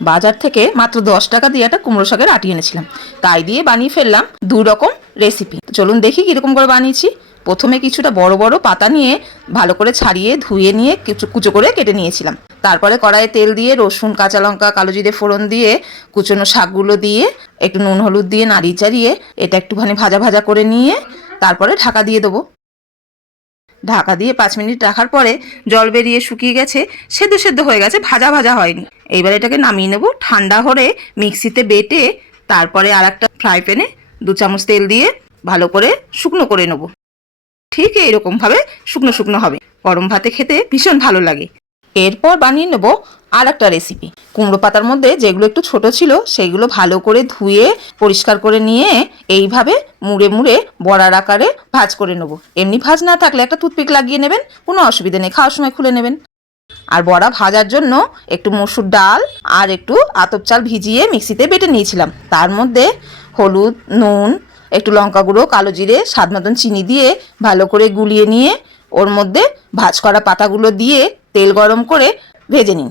বাজার থেকে মাত্র 10 টাকা দিয়ে একটা কুমড়ো শাকের আটি এনেছিলাম, তাই দিয়ে বানিয়ে ফেললাম 2 রকম রেসিপি। চলুন দেখি কীরকম করে বানিয়েছি। প্রথমে কিছুটা বড় বড় পাতা নিয়ে ভালো করে ছাড়িয়ে ধুয়ে নিয়ে কুচো করে কেটে নিয়েছিলাম। তারপরে কড়াইয়ে তেল দিয়ে রসুন, কাঁচা লঙ্কা, কালো জিরে ফোড়ন দিয়ে কুচোনো শাকগুলো দিয়ে একটু নুন হলুদ দিয়ে নাড়িয়ে চাড়িয়ে এটা একটুখানি ভাজা ভাজা করে নিয়ে তারপরে ঢাকা দিয়ে দেবো। ঢাকা দিয়ে 5 মিনিট রাখার পরে জল বেরিয়ে শুকিয়ে গেছে, সেদ্ধ সেদ্ধ হয়ে গেছে, ভাজা ভাজা হয়নি। এইবার এটাকে নামিয়ে নেব। ঠান্ডা হলে মিক্সিতে বেটে তারপরে আর একটা ফ্রাই প্যানে 2 চামচ তেল দিয়ে ভালো করে শুকনো করে নেব। ঠিক এইরকমভাবে শুকনো শুকনো হবে, গরম ভাতে খেতে ভীষণ ভালো লাগে। এরপর বানিয়ে নেব আর একটা রেসিপি। কুমড়ো পাতার মধ্যে যেগুলো একটু ছোট ছিল সেইগুলো ভালো করে ধুয়ে পরিষ্কার করে নিয়ে এইভাবে মুড়ে মুড়ে বড়ার আকারে ভাজ করে নেব। এমনি ভাজ না থাকলে একটা টুথপিক লাগিয়ে নেবেন, কোনো অসুবিধা নেই, খাওয়ার সময় খুলে নেবেন। আর বড়া ভাজার জন্য একটু মসুর ডাল আর একটু আতপ চাল ভিজিয়ে মিক্সিতে বেটে নিয়েছিলাম। তার মধ্যে হলুদ, নুন, একটু লঙ্কা গুঁড়ো, কালো জিরে, স্বাদ মতন চিনি দিয়ে ভালো করে গুলিয়ে নিয়ে ওর মধ্যে ভাজ করা পাতাগুলো দিয়ে তেল গরম করে ভেজে নিন।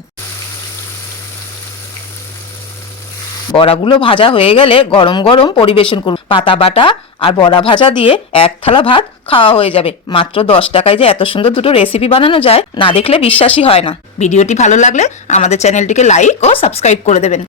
বড়াগুলো ভাজা হয়ে গেলে গরম গরম পরিবেশন করুন। পাতা বাটা আর বড়া ভাজা দিয়ে 1 থালা ভাত খাওয়া হয়ে যাবে। মাত্র 10 টাকায় যে এত সুন্দর দুটো রেসিপি বানানো যায়, না দেখলে বিশ্বাসই হয় না। ভিডিওটি ভালো লাগলে আমাদের চ্যানেলটিকে লাইক ও সাবস্ক্রাইব করে দেবেন।